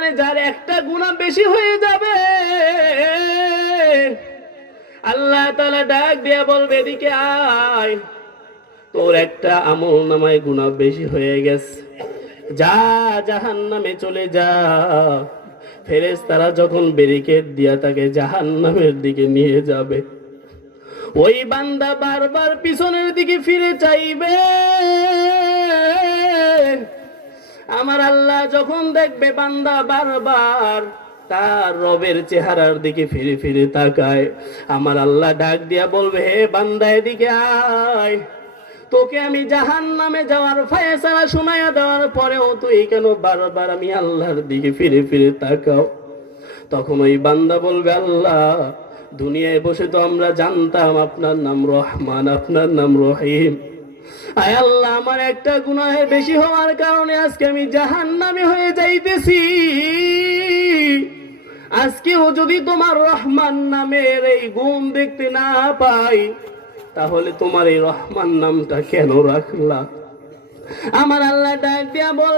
ময়দানে যার একটা গুনাহ বেশি হয়ে যাবে, আল্লাহ তাআলা ডাক দিয়া বলবে এদিকে আয়, তোর একটা আমল নামায় গুনাহ বেশি হয়ে গেছে, যা জাহান্নামে চলে যা। ফেরেশতারা যখন ব্যারিকেড দিয়া তাকে জাহান্নামের দিকে নিয়ে যাবে, ওই বান্দা বারবার পিছনের দিকে ফিরে চাইবে। আমার আল্লাহ যখন দেখবে বান্দা বারবার তার রবের চেহারার দিকে ফিরে ফিরে তাকায়, আমার আল্লাহ ডাক দিয়া বলবে, হে বান্দা এদিকে আয়, তোকে আমি জাহান্নামে যাওয়ার ফয়সালা শোনায়া দেওয়ার পরেও তুই কেন বারবার আমি আল্লাহর দিকে ফিরে ফিরে তাকাও? তখন ওই বান্দা বলবে, আল্লাহ দুনিয়ায় বসে তো আমরা জানতাম আপনার নাম রহমান, আপনার নাম রহিম। আয় আল্লাহ, আমার একটা গুনাহের বেশি হওয়ার কারণে আজকে আমি জাহান্নামে হয়ে যাইতেছি। আজকেও যদি তোমার রহমান নামের এই গুণ দেখতে না পাই, তাহলে তোমার এই রহমান নামটা কেন রাখলা? আমার আল্লাহ ডাক দিয়া বল